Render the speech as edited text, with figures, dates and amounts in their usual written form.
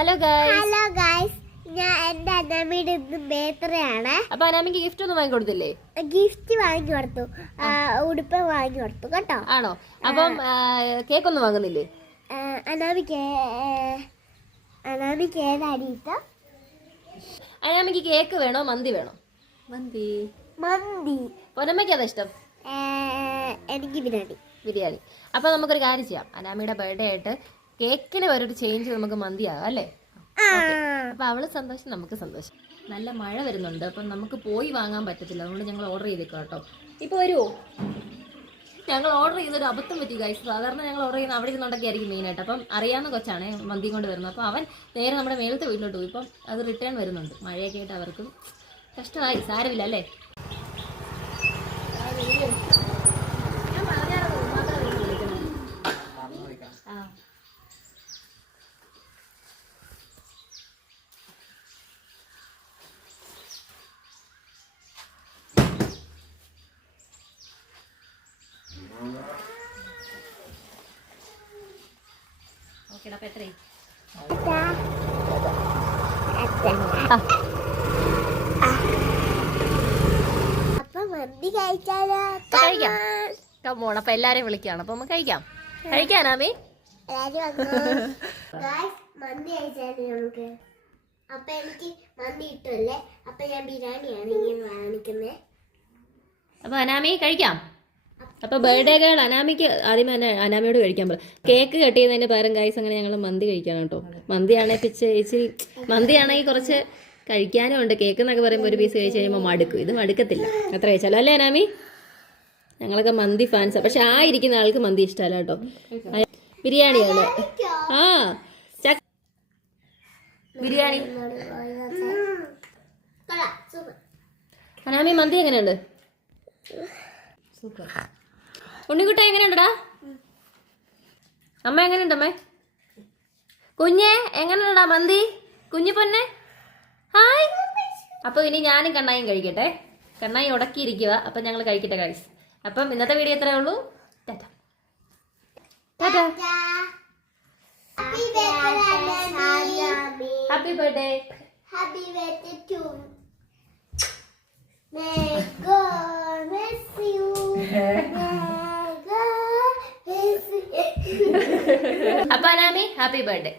Hello guys. Hello guys, ഞാൻ എന്റെ അനാമിയുടെ ഇന്ന് ബർത്ത്ഡേ ആണ്. അപ്പൊ അനാമിക്ക് ഗിഫ്റ്റ് ഒന്നും വാങ്ങി കൊടുത്തില്ലേ? ഗിഫ്റ്റ് വാങ്ങി കൊടുത്തു, ഉടുപ്പ് വാങ്ങി കൊടുത്തു കേട്ടോ. ആണോ? അപ്പം കേക്ക് ഒന്നും വാങ്ങുന്നില്ലേ? അനാമിക്ക് ഏതാണ് ഇഷ്ടം? അനാമിക്ക് കേക്ക് വേണോ മന്തി വേണോ? മന്തി. മന്തി. പൊന്നമ്മയ്ക്ക് അതാ ഇഷ്ടം? എനിക്ക് ബിരിയാണി. ബിരിയാണി. അപ്പൊ നമുക്കൊരു കാര്യം ചെയ്യാം, അനാമിയുടെ ബർത്ത്ഡേ ആയിട്ട് കേക്കിന് ഒരു ചേഞ്ച് നമുക്ക് മന്തി ആകാം അല്ലേ? അപ്പൊ അവള് സന്തോഷം, നമുക്ക് സന്തോഷം. നല്ല മഴ വരുന്നുണ്ട്, അപ്പം നമുക്ക് പോയി വാങ്ങാൻ പറ്റത്തില്ല, അതുകൊണ്ട് ഞങ്ങൾ ഓർഡർ ചെയ്തേക്കാം കേട്ടോ. ഇപ്പൊ വരുമോ? ഞങ്ങൾ ഓർഡർ ചെയ്തൊരു അബദ്ധം പറ്റി ഗൈസ്. സാധാരണ ഞങ്ങൾ ഓർഡർ ചെയ്യുന്ന അവിടെ ഇരുന്നുണ്ടൊക്കെ ആയിരിക്കും മെയിനായിട്ട്. അപ്പം അറിയാവുന്ന കൊച്ചാണ് മന്തി കൊണ്ട് വരുന്നത്. അപ്പോൾ അവൻ നേരെ നമ്മുടെ മേലത്തെ വീട്ടിലോട്ട് പോയി. ഇപ്പം അത് റിട്ടേൺ വരുന്നുണ്ട്. മഴയൊക്കെ ആയിട്ട് അവർക്കും കഷ്ടമായി. സാരമില്ല അല്ലേ? ഓക്കേടാ, അപ്പം എത്രയും അപ്പൊ മന്തി കഴിച്ചാലോ? കഴിക്കാം. കമ്മോൺ. അപ്പൊ എല്ലാരെയും വിളിക്കുകയാണ്, അപ്പൊ നമുക്ക് കഴിക്കാനാമേ. മന്തി കഴിച്ചാലേ നമുക്ക്. അപ്പൊ എനിക്ക് മന്തി ഇട്ടല്ലേ, അപ്പൊ ഞാൻ ബിരിയാണിയാണ് ഇങ്ങനെ വാങ്ങിക്കുന്നത്. അപ്പൊ അനാമി കഴിക്കാം. അപ്പൊ ബർത്ത്ഡേ ഗേൾ അനാമിക്ക് ആദ്യമേ തന്നെ അനാമിയോട് കഴിക്കാൻ പറ. കേക്ക് കട്ട് ചെയ്യുന്നതിന് പകരം ഗൈസ് അങ്ങനെ ഞങ്ങൾ മന്തി കഴിക്കണം കേട്ടോ. മന്തിയാണെങ്കിൽ ഇച്ചിരി മന്തിയാണെങ്കിൽ കുറച്ച് കഴിക്കാനും ഉണ്ട്. കേക്ക് എന്നൊക്കെ പറയുമ്പോൾ ഒരു പീസ് കഴിച്ച് കഴിയുമ്പോൾ മടുക്കും. ഇത് മടുക്കത്തില്ല എത്ര കഴിച്ചാലോ അല്ലേ അനാമി? ഞങ്ങളൊക്കെ മന്തി ഫാൻസാണ്. പക്ഷെ ആ ഇരിക്കുന്ന ആൾക്ക് മന്തി ഇഷ്ടമല്ല കേട്ടോ, ബിരിയാണിയാണ്. ആ ബിരിയാണി. അനാമി മന്തി എങ്ങനെയുണ്ട്? സൂപ്പർ. ഉണ്ണിക്കുട്ട എങ്ങനെയുണ്ടടാ? അമ്മ എങ്ങനെയുണ്ട്? അമ്മേ കുഞ്ഞെ എങ്ങനെയുണ്ടടാ മന്തി? കുഞ്ഞു പൊന്നെ ഹായ്. അപ്പൊ ഇനി ഞാനും കണ്ണായും കഴിക്കട്ടെ. കണ്ണായി ഉടക്കിയിരിക്കുക. അപ്പൊ ഞങ്ങൾ കഴിക്കട്ടെ ഗൈസ്. അപ്പം ഇന്നത്തെ വീഡിയോ എത്രയേ ഉള്ളൂ. Tata Tata. Happy birthday. Happy birthday to May God bless you. May God bless you. അപ്പൊ അനാമി ഹാപ്പി ബർത്ത്ഡേ.